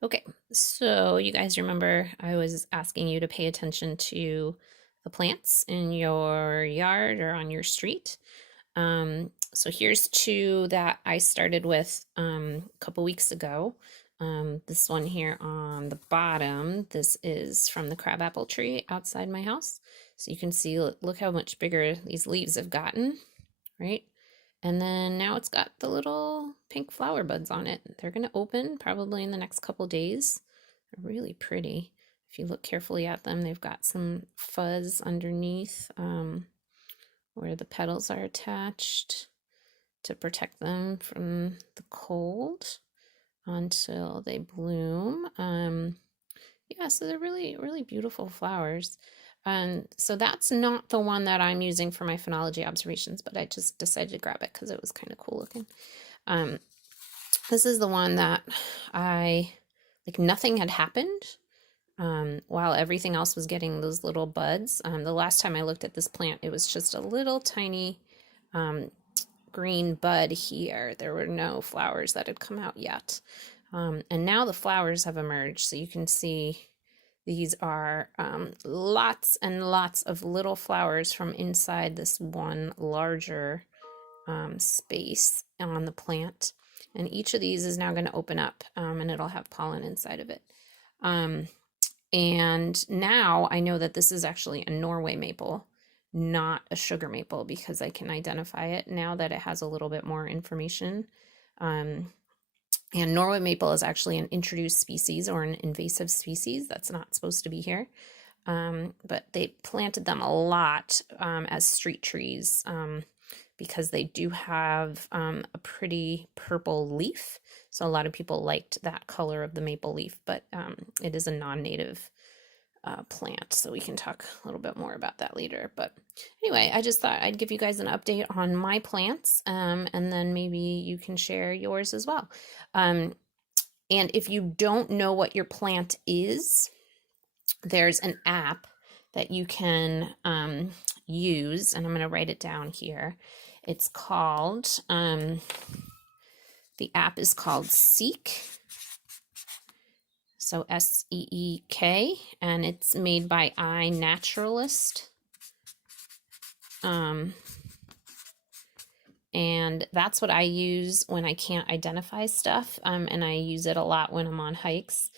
Okay, so you guys remember I was asking you to pay attention to the plants in your yard or on your street. So here's two that I started with a couple weeks ago. This one here on the bottom, this is from the crabapple tree outside my house. So you can see, look how much bigger these leaves have gotten, right? And then now it's got the little pink flower buds on it. They're going to open probably in the next couple days. They're really pretty. If you look carefully at them, they've got some fuzz underneath where the petals are attached to protect them from the cold until they bloom. Yeah, so they're really, really beautiful flowers. And so that's not the one that I'm using for my phenology observations, but I just decided to grab it because it was kind of cool looking. Um, this is the one that like nothing had happened while everything else was getting those little buds. The last time I looked at this plant, it was just a little tiny green bud here. There were no flowers that had come out yet. And now the flowers have emerged, so you can see these are lots and lots of little flowers from inside this one larger space on the plant. And each of these is now going to open up and it'll have pollen inside of it. And now I know that this is actually a Norway maple, not a sugar maple, because I can identify it now that it has a little bit more information. And Norway maple is actually an introduced species or an invasive species that's not supposed to be here. But they planted them a lot as street trees because they do have a pretty purple leaf. So a lot of people liked that color of the maple leaf, but it is a non-native plant, so we can talk a little bit more about that later. But anyway, I just thought I'd give you guys an update on my plants, and then maybe you can share yours as well. And if you don't know what your plant is, there's an app that you can use, and I'm going to write it down here. It's called, the app is called Seek. So SEEK, and it's made by iNaturalist. And that's what I use when I can't identify stuff, and I use it a lot when I'm on hikes,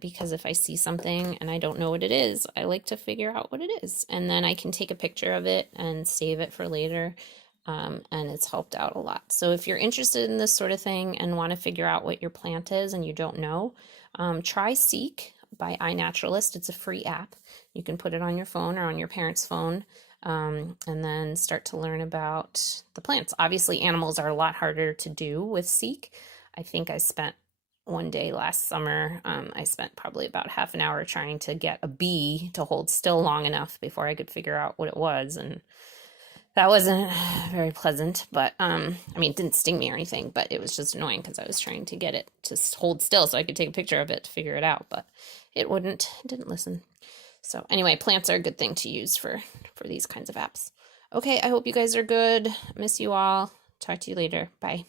because if I see something and I don't know what it is, I like to figure out what it is, and then I can take a picture of it and save it for later. And it's helped out a lot. So if you're interested in this sort of thing and want to figure out what your plant is and you don't know, try Seek by iNaturalist. It's a free app. You can put it on your phone or on your parents' phone, and then start to learn about the plants. Obviously, animals are a lot harder to do with Seek. I think I spent one day last summer, I spent probably about half an hour trying to get a bee to hold still long enough before I could figure out what it was, and that wasn't very pleasant, but I mean, it didn't sting me or anything, but it was just annoying because I was trying to get it to hold still so I could take a picture of it to figure it out, but it didn't listen. So anyway, plants are a good thing to use for these kinds of apps. Okay, I hope you guys are good. Miss you all. Talk to you later. Bye.